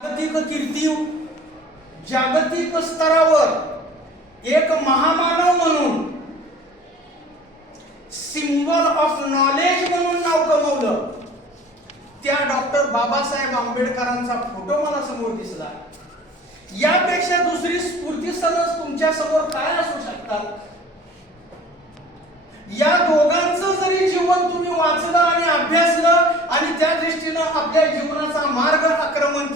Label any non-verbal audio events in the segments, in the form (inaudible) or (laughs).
जागतिक कीर्ती जागतिक स्तरावर एक महामानव म्हणून सिम्बॉल ऑफ नॉलेज म्हणून नाव कमवलं. त्या डॉक्टर बाबासाहेब आंबेडकरांचा फोटो मला समोर दिसला. यापेक्षा दुसरी स्फूर्ती सरस तुमच्यासमोर काय असू शकतात? या दोघांचं जरी जीवन तुम्ही वाचलं आणि अभ्यासलं आणि त्या दृष्टीनं आपल्या जीवनाचा मार्ग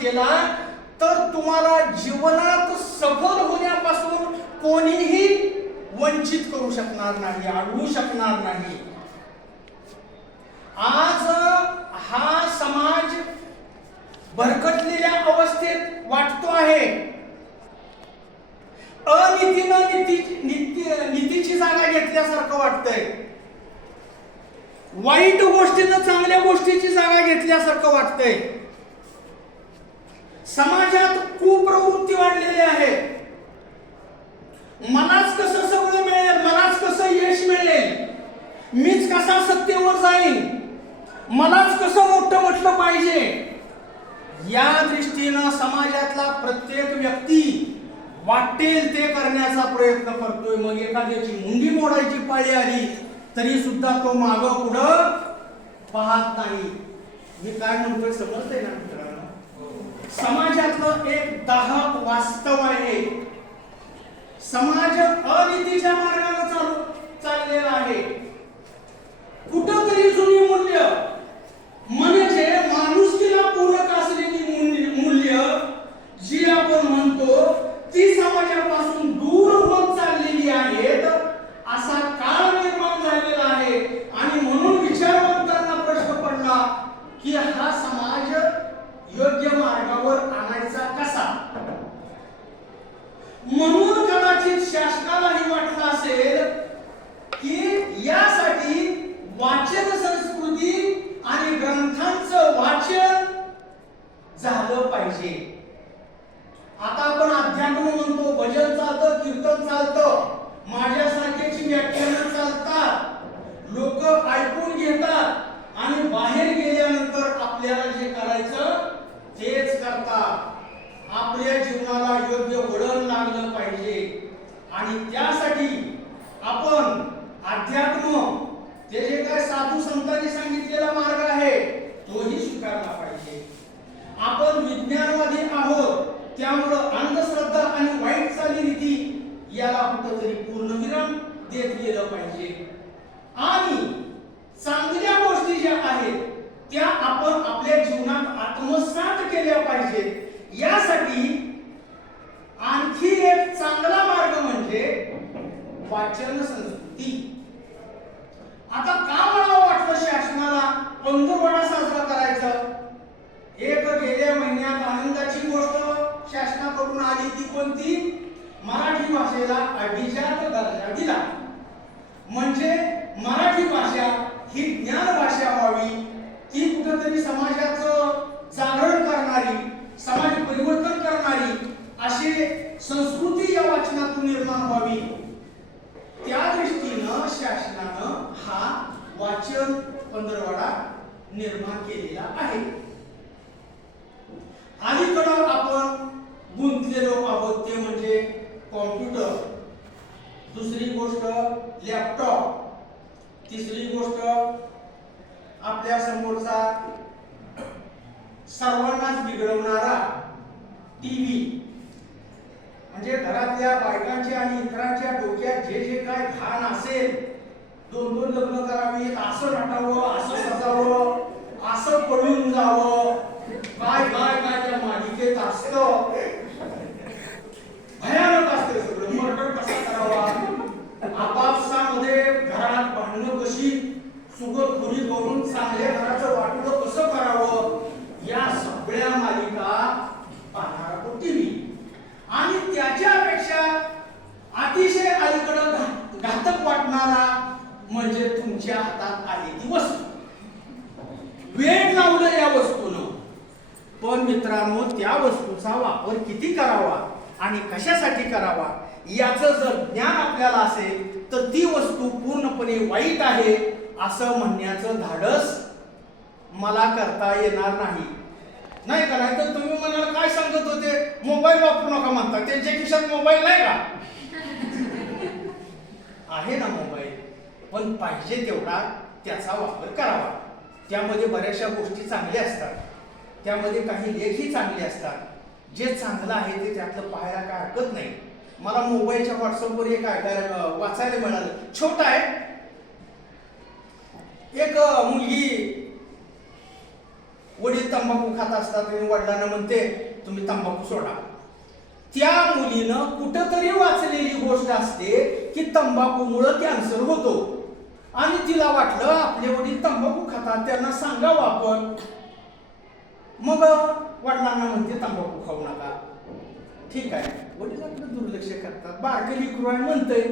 केला तर तुम्हाला जीवनात सफल होण्यापासून कोणीही वंचित करू शकणार नाही अडवू शकणार नाही. आज हा समाज भरकटलेल्या अवस्थेत वाटतो आहे. अनितीनं नीती नीती नीतीची जागा घेतल्यासारखं वाटतंय. वाईट गोष्टीनं चांगल्या गोष्टीची जागा घेतल्यासारखं वाटतंय. समाजात कुप्रवृत्ती वाढलेली आहे. मलाच कसं सगळं मिळेल मलाच कसं यश मिळेल मीच कसा सत्तेवर जाईन मलाच कसं मोठं म्हटलं पाहिजे या दृष्टीनं समाजातला प्रत्येक व्यक्ती वाटेल ते करण्याचा प्रयत्न करतोय. मग एखाद्याची मुंडी मोडायची पाळी आली तरी सुद्धा तो माग पुढं पाहत नाही. मी काय म्हणतोय समजतंय ना? समाजातलं एक दाहक वास्तव आहे. समाज अनितीच्या मार्गाने चालू चाललेला आहे. कुठंतरी जुनी मूल्य म्हणजे माणुसकीला पूरक असलेली मूल्य- मूल्य जी आपण म्हणतो ती समाजापासून दूर होत चाललेली आहेत असा काळ निर्माण झालेला आहे आणि म्हणून विचारवंतांना प्रश्न पडला की हा समाज योग्य मार्गावर आणायचा कसा म्हणून कदाचित शासनालाही वाटलं असेल की यासाठी वाचन संस्कृती आणि ग्रंथांचं वाचन झालं पाहिजे. आता आपण अध्यात्म म्हणतो भजन चालतं कीर्तन चालतं माझ्यासारख्याची व्याख्यानं चालतात लोक ऐकून घेतात आणि बाहेर गेल्यानंतर आपल्याला जे करायचं तेच करतात. आपल्या जीवनाला योग्य वळण लागलं पाहिजे. आणि त्यासाठी आपण अध्यात्म ते जे काय साधू संतांनी सांगितलेला मार्ग आहे तोही स्वीकारला पाहिजे. आपण विज्ञानवादी आहोत त्यामुळं अंधश्रद्धा आणि वाईट चालीरीती याला कुठंतरी पूर्णविराम देत गेलं पाहिजे. आणि चांगल्या गोष्टी ज्या आहेत त्या आपण आपल्या जीवनात आत्मसात केल्या पाहिजेत. यासाठी आणखी एक चांगला मार्ग म्हणजे वाचन संस्कृती आता का मला वाटलं शासनाला पंधरवडा साजरा करायचा? एक गेल्या महिन्यात आनंदाची गोष्ट शासनाकडून आली ती कोणती? मराठी भाषेला अभिजात दर्जा दिला. म्हणजे मराठी भाषा ही ज्ञान भाषा व्हावी ती कुठंतरी समाजाचं जागरण करणारी समाज परिवर्तन करणारी अशी संस्कृती या वाचनातून निर्माण व्हावी. त्या दृष्टीनं शासनानं हा वाचन पंधरवाडा निर्माण केलेला आहे. अलीकडं आपण गुंतलेलो आहोत ते म्हणजे कॉम्प्युटर दुसरी गोष्ट लॅपटॉप तिसरी गोष्ट आपल्या समोरचा सर्वांनाच बिघडवणारा टीव्ही म्हणजे घरातल्या बायकांच्या आणि इतरांच्या डोक्यात जे जे काय घाण असेल दोन दोन लग्न करावी असं नटावं असं सजावं असं पळून जावं. काय काय काय त्या मालिकेत असतं. भयानक असते सगळं. मर्डर कसा करावा? आपापसामध्ये घरात भांडणं कशी सुगतखोरी करून चांगल्या घराचं वाटलं कसं करावं? या सगळ्या मालिका पाहणार होती टीव्ही आणि त्याच्यापेक्षा अतिशय अलीकडं घातक वाटणारा म्हणजे तुमच्या हातात पण मित्रांनो त्या वस्तूचा वापर किती करावा आणि कशासाठी करावा याचं जर ज्ञान आपल्याला असेल तर ती वस्तू पूर्णपणे वाईट आहे असं म्हणण्याचं धाडस मला करता येणार नाही. नाही का? नाही तर तुम्ही म्हणाल काय सांगत होते? मोबाईल वापरू नका म्हणता. त्यांच्या खिशात मोबाईल नाही का? (laughs) आहे ना मोबाईल. पण पाहिजे तेवढा त्याचा वापर करावा. त्यामध्ये बऱ्याचशा गोष्टी चांगल्या असतात. त्यामध्ये काही लेखही चांगले असतात. जे चांगलं आहे ते त्यातलं पाहायला काय हरकत नाही. मला मोबाईलच्या व्हॉट्सअपवर एक ऐकायला वाचायला मिळालं. छोटा आहे. एक मुलगी वडील तंबाखू खात असतात आणि वडिलांना म्हणते तुम्ही तंबाखू सोडा. त्या मुलीनं कुठंतरी वाचलेली गोष्ट असते की तंबाखूमुळं कॅन्सर होतो. आणि तिला वाटलं आपले वडील तंबाखू खातात त्यांना सांगावं आपण. मग वडिलांना म्हणते तंबाखू खाऊ नका. ठीक आहे. वडिलांकडे दुर्लक्ष करतात. बारके लेकरू आहे म्हणतंय.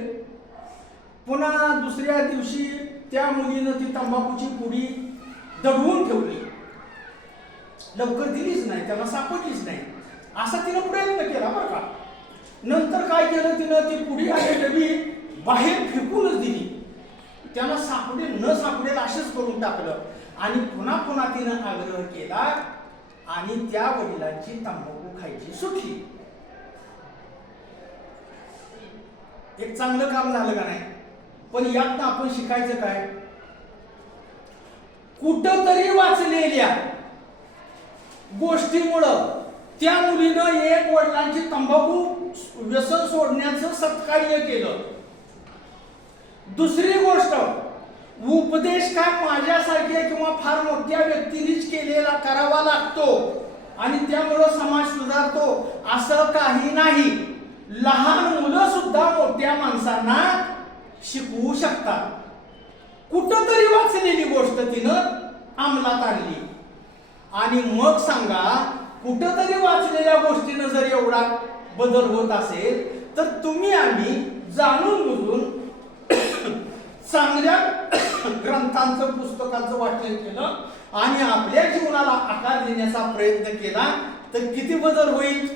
पुन्हा दुसऱ्या दिवशी त्या मुलीनं ती तंबाखूची पुडी दडवून ठेवली. लवकर दिलीच नाही त्याला सापडलीच नाही. असा तिनं प्रयत्न केला बरं का. नंतर काय केलं तिनं? ती पुडी आणि डबी बाहेर फेकूनच दिली. त्याला सापडेल न सापडेल असंच करून टाकलं. आणि पुन्हा पुन्हा तिनं आग्रह केला आणि त्या वडिलांची तंबाखू खायची सुखी. एक चांगलं काम झालं का नाही? पण यातनं आपण शिकायचं काय? कुठंतरी वाचलेल्या गोष्टीमुळं त्या मुलीनं एक वडिलांची तंबाखू व्यसन सोडण्याचं सत्कार्य केलं. दुसरी गोष्ट उपदेश काय माझ्यासारख्या किंवा फार मोठ्या व्यक्तीनेच केलेला करावा लागतो? आणि त्यामुळं समाज सुधारतो? असं काही नाही. लहान मुलं सुद्धा मोठ्या माणसांना शिकवू शकतात. कुठंतरी वाचलेली गोष्ट तिनं अंमलात आणली. आणि मग सांगा कुठंतरी वाचलेल्या गोष्टीनं जर एवढा बदल होत असेल तर तुम्ही आम्ही जाणून बुजून चांगल्या ग्रंथांचं पुस्तकांचं वाचन केलं आणि आपल्या जीवनाला आकार देण्याचा प्रयत्न केला तर किती बदल होईल?